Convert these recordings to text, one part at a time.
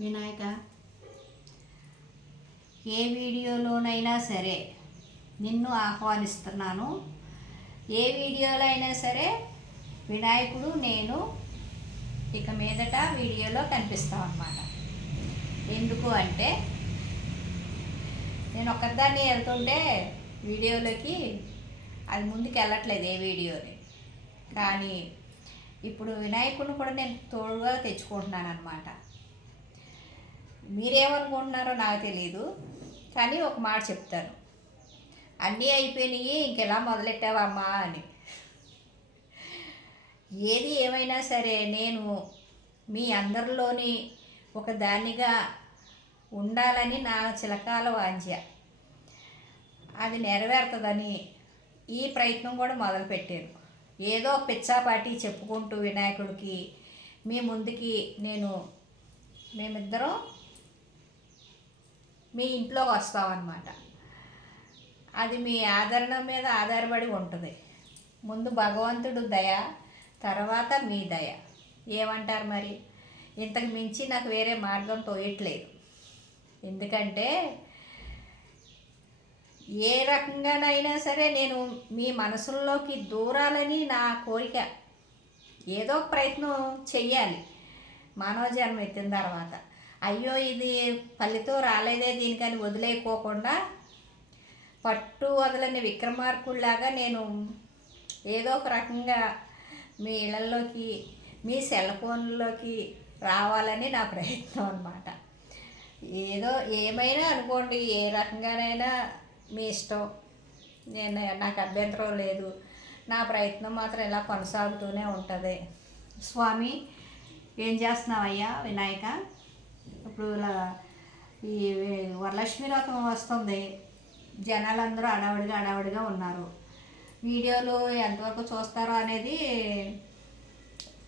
వినాయక. ఏ వీడియోలోనైనా సరే నిన్ను ఆహ్వానిస్తున్నాను. ఏ వీడియోలో అయినా సరే వినాయకుడు నేను ఇక మీదట వీడియోలో కనిపిస్తాం అన్నమాట. ఎందుకు అంటే నేను ఒక్కదాన్ని వెళ్తుంటే వీడియోలోకి అది ముందుకు వెళ్ళట్లేదు ఏ వీడియోని. కానీ ఇప్పుడు వినాయకుడిని కూడా నేను తోడుగా తెచ్చుకుంటున్నాను అనమాట మీరేమనుకుంటున్నారో నాకు తెలియదు కానీ ఒక మాట చెప్తాను. అన్నీ అయిపోయినాయి ఇంకెలా మొదలెట్టావమ్మా అని. ఏది ఏమైనా సరే నేను మీ అందరిలోని ఒక దానిగా ఉండాలని నా చిలకాల వాంఛ. అది నెరవేరుతుందని ఈ ప్రయత్నం కూడా మొదలుపెట్టాను. ఏదో పిచ్చాపాటి చెప్పుకుంటూ వినాయకుడికి మీ ముందుకి నేను మేమిద్దరం మీ ఇంట్లోకి వస్తామన్నమాట. అది మీ ఆదరణ మీద ఆధారపడి ఉంటుంది. ముందు భగవంతుడు దయ తర్వాత మీ దయ. ఏమంటారు మరి? ఇంతకు మించి నాకు వేరే మార్గం తోయట్లేదు. ఎందుకంటే ఏ రకంగానైనా సరే నేను మీ మనసుల్లోకి దూరాలని నా కోరిక. ఏదో ప్రయత్నం చెయ్యాలి. మానవ జన్మ ఎత్తిన తర్వాత. అయ్యో ఇది ఫలితం రాలేదే దీనికని వదిలేయకోకుండా పట్టు వదలని విక్రమార్కుల్లాగా నేను ఏదో ఒక రకంగా మీ ఇళ్ళల్లోకి మీ సెల్ ఫోన్లోకి రావాలని నా ప్రయత్నం అనమాట ఏదో ఏమైనా అనుకోండి ఏ రకంగానైనా మీ ఇష్టం. నేను నాకు అభ్యంతరం లేదు. నా ప్రయత్నం మాత్రం ఇలా కొనసాగుతూనే ఉంటుంది. స్వామి ఏం చేస్తున్నావయ్యా వినాయక? ఇప్పుడు ఇలా ఈ వరలక్ష్మి రథం వస్తుంది. జనాలందరూ అడావిడిగా అడావిడిగా ఉన్నారు. వీడియోలు ఎంతవరకు చూస్తారో అనేది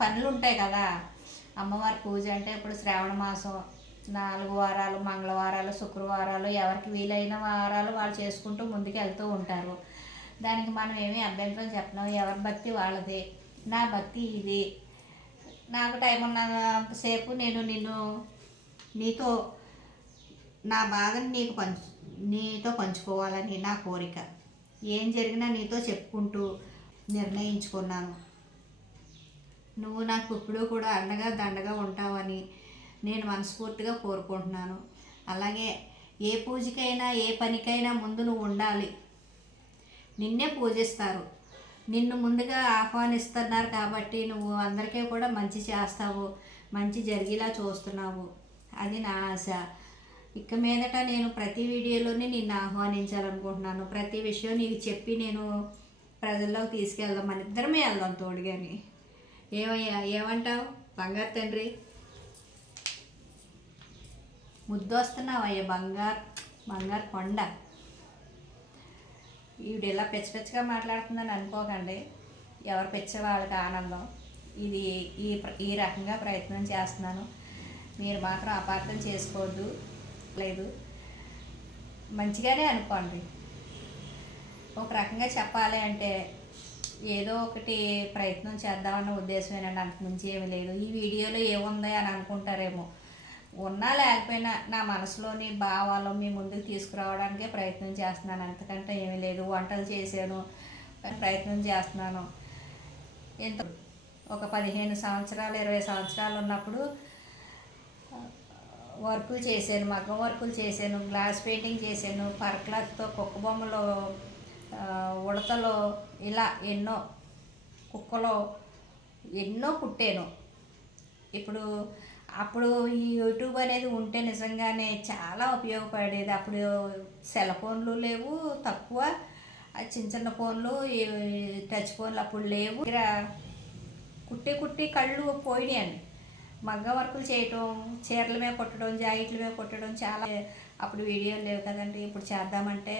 పనులు ఉంటాయి కదా. అమ్మవారి పూజ అంటే ఇప్పుడు శ్రావణ మాసం. నాలుగు వారాలు మంగళవారాలు శుక్రవారాలు ఎవరికి వీలైన వారాలు వాళ్ళు చేసుకుంటూ ముందుకు వెళ్తూ ఉంటారు. దానికి మనం ఏమీ అభ్యంతరం చెప్పలేం. ఎవరి భక్తి వాళ్ళది. నా భక్తి ఇది. నాకు టైం ఉన్నంతసేపు నేను నిన్ను నీతో నా బాధను నీకు పంచు నీతో పంచుకోవాలని నా కోరిక. ఏం జరిగినా నీతో చెప్పుకుంటూ నిర్ణయించుకున్నాను. నువ్వు నాకు ఇప్పుడు కూడా అండగా దండగా ఉంటావని నేను మనస్ఫూర్తిగా కోరుకుంటున్నాను. అలాగే ఏ పూజకైనా ఏ పనికైనా ముందు నువ్వు ఉండాలి. నిన్నే పూజిస్తారు. నిన్ను ముందుగా ఆహ్వానిస్తున్నారు కాబట్టి నువ్వు అందరికీ కూడా మంచి చేస్తావు మంచి జరిగేలా చూస్తున్నావు. అది నా ఆశ. ఇక మీదట నేను ప్రతి వీడియోలోనే నిన్ను ఆహ్వానించాలనుకుంటున్నాను. ప్రతి విషయం నీకు చెప్పి నేను ప్రజల్లోకి తీసుకెళ్దాం మన ఇద్దరమే వెళ్దాం తోడుగాని. ఏమయ్యా ఏమంటావు? బంగారు తండ్రి. ముద్దొస్తున్నావయ్యా బంగారు బంగారు కొండ. ఈవిడ ఇలా పిచ్చ మాట్లాడుతుందని అనుకోకండి. ఎవరు పిచ్చ వాళ్ళకి ఆనందం. ఇది ఈ ఈ రకంగా ప్రయత్నం చేస్తున్నాను. మీరు మాత్రం అపార్థం చేసుకోవద్దు. లేదు. మంచిగానే అనుకోండి. ఒక రకంగా చెప్పాలి అంటే ఏదో ఒకటి ప్రయత్నం చేద్దామన్న ఉద్దేశమేనండి. అంతకుమించి ఏమీ లేదు. ఈ వీడియోలో ఏముంది అని అనుకుంటారేమో. ఉన్నా లేకపోయినా నా మనసులోని భావాలు మీ ముందుకు తీసుకురావడానికే ప్రయత్నం చేస్తున్నాను. అంతకంటే ఏమీ లేదు. వంటలు చేశాను. ప్రయత్నం చేస్తున్నాను. ఎంత? ఒక పదిహేను సంవత్సరాలు ఇరవై సంవత్సరాలు ఉన్నప్పుడు వర్కులు చేశాను మగ్గం వర్కులు చేశాను గ్లాస్ పెయింటింగ్ చేశాను పర్క్లతో కుక్క బొమ్మలు ఉడతలో ఉడతలు ఇలా ఎన్నో కుక్కలో ఎన్నో కుట్టాను. ఇప్పుడు అప్పుడు ఈ యూట్యూబ్ అనేది ఉంటే నిజంగానే చాలా ఉపయోగపడేది. అప్పుడు సెల్ ఫోన్లు లేవు తక్కువ. ఆ చిన్న చిన్న ఫోన్లు టచ్ ఫోన్లు అప్పుడు లేవు. దగ్గర కుట్టి కుట్టి కళ్ళు పోయినాయండి మగ్గ వర్కులు చేయటం చీరల మీద కుట్టడం జాకెట్ల మీద కుట్టడం చాలా అప్పుడు వీడియోలు లేవు కదండి. ఇప్పుడు చేద్దామంటే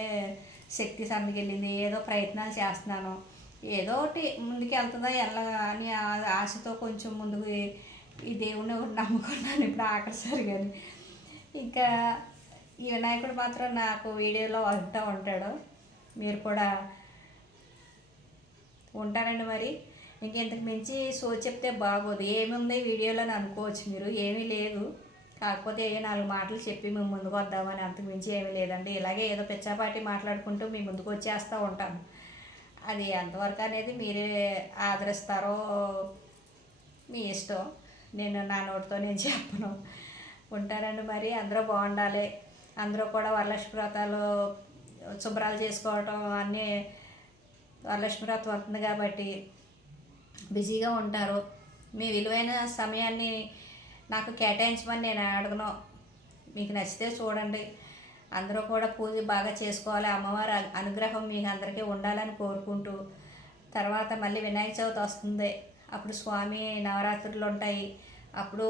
శక్తి సందుకెళ్ళింది ఏదో ప్రయత్నాలు చేస్తున్నాను. ఏదో ఒకటి ముందుకు వెళ్తుందా అని ఆశతో కొంచెం ముందుకు ఈ దేవుని ఒకటి నమ్ముకున్నాను. ఇప్పుడు ఆఖరిసారి కానీ. ఇంకా ఈ వినాయకుడు మాత్రం నాకు వీడియోలో వస్తూ ఉంటాడు. మీరు కూడా ఉంటారండి మరి. ఇంకెంతకు మించి సో చెప్తే బాగోదు. ఏముంది వీడియోలో అని అనుకోవచ్చు మీరు. ఏమీ లేదు. కాకపోతే ఏ నాలుగు మాటలు చెప్పి మేము ముందుకు వద్దామని అంతకు మించి ఏమీ లేదండి. ఇలాగే ఏదో పిచ్చాపాటి మాట్లాడుకుంటూ మీ ముందుకు వచ్చేస్తూ ఉంటాను అది ఎంతవరకు అనేది మీరే ఆదరిస్తారో మీ ఇష్టం. నేను నా నోటితో నేను చెప్పను. ఉంటానండి మరి. అందరూ బాగుండాలి. అందరూ కూడా వరలక్ష్మి వ్రతాలు శుభ్రాలు చేసుకోవటం అన్నీ వరలక్ష్మి వ్రతం వస్తుంది కాబట్టి బిజీగా ఉంటారు. మీ విలువైన సమయాన్ని నాకు కేటాయించమని నేను అడగను. మీకు నచ్చితే చూడండి. అందరూ కూడా పూజ బాగా చేసుకోవాలి. అమ్మవారి అనుగ్రహం మీకు అందరికీ ఉండాలని కోరుకుంటూ. తర్వాత మళ్ళీ వినాయక చవితి వస్తుంది. అప్పుడు స్వామి నవరాత్రులు ఉంటాయి. అప్పుడు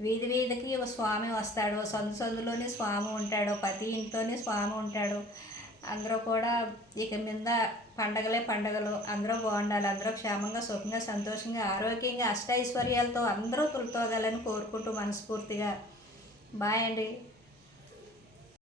వీధి వీధికి ఒక స్వామి వస్తాడు. సందు సందులోనే స్వామి ఉంటాడు. ప్రతి ఇంట్లోనే స్వామి ఉంటాడు. అందరూ కూడా ఇక మీద పండగలే పండగలు. అందరూ బాగుండాలి. అందరూ క్షేమంగా సుఖంగా సంతోషంగా ఆరోగ్యంగా అష్టైశ్వర్యాలతో అందరూ తొలుతోగాలని కోరుకుంటూ మనస్ఫూర్తిగా. బాయ్ అండి.